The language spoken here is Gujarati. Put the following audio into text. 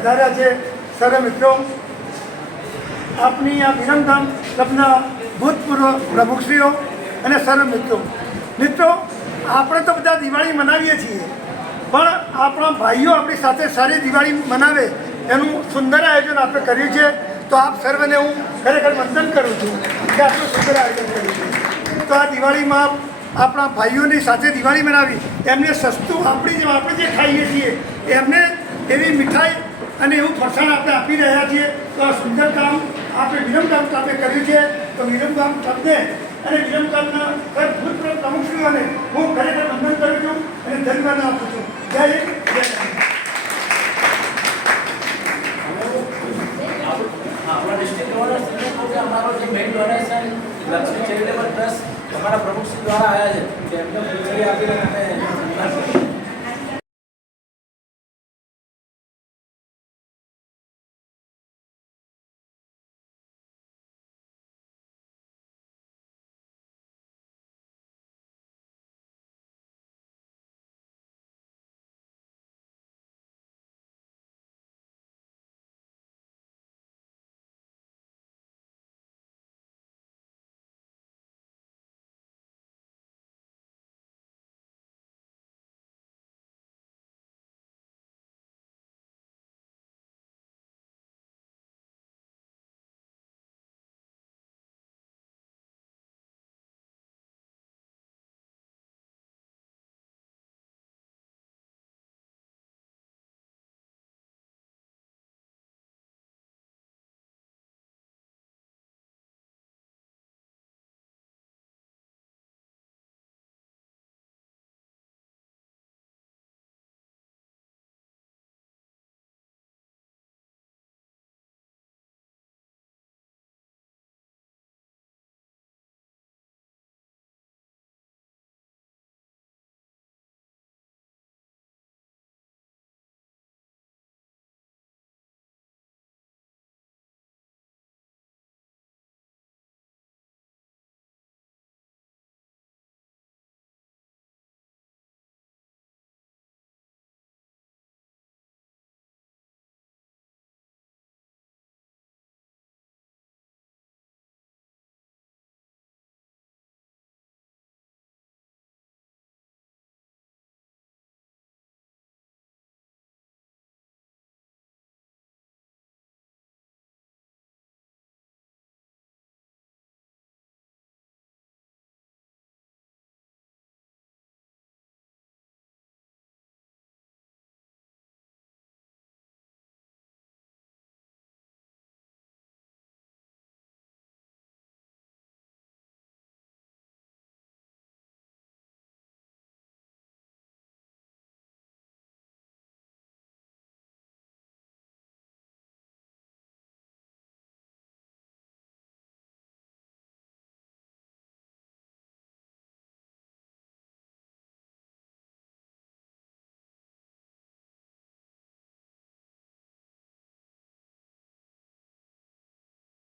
પધાર્યા છે. સર્વે મિત્રો, આપની આ વિરમધામ ક્લબના ભૂતપૂર્વ પ્રમુખશ્રીઓ અને સર્વ મિત્રો. મિત્રો, આપણે તો બધા દિવાળી મનાવીએ છીએ, પણ આપણા ભાઈઓ આપણી સાથે સારી દિવાળી મનાવે એનું સુંદર આયોજન આપણે કર્યું છે. તો આપ સર્વને હું ખરેખર વંદન કરું છું કે આટલું સુંદર આયોજન કર્યું છે. તો આ દિવાળીમાં આપણા ભાઈઓની સાથે દિવાળી મનાવી, એમને સસ્તું આપણી જેમ આપણે જે ખાઈએ છીએ, એમને એવી મીઠાઈ અને એવું ફરસાણ આપણે આપી રહ્યા છીએ. તો આ સુંદર કામ આપણે વિરમગામ ક્લબે કર્યું છે. તો વિરમગામ ક્લબને અને વિરમગામના ભૂતપૂર્વ પ્રમુખશ્રીઓને હું ખરેખર વંદન કરું છું અને ધન્યવાદ આપું છું. જય જય. આપણા ડિસ્ટ્રિક્ટ કહું અમારો જે main donation Lakshmi charitable trust અમારા પ્રમુખશ્રી દ્વારા આવ્યા છે. એમને ફૂલચડી આપીને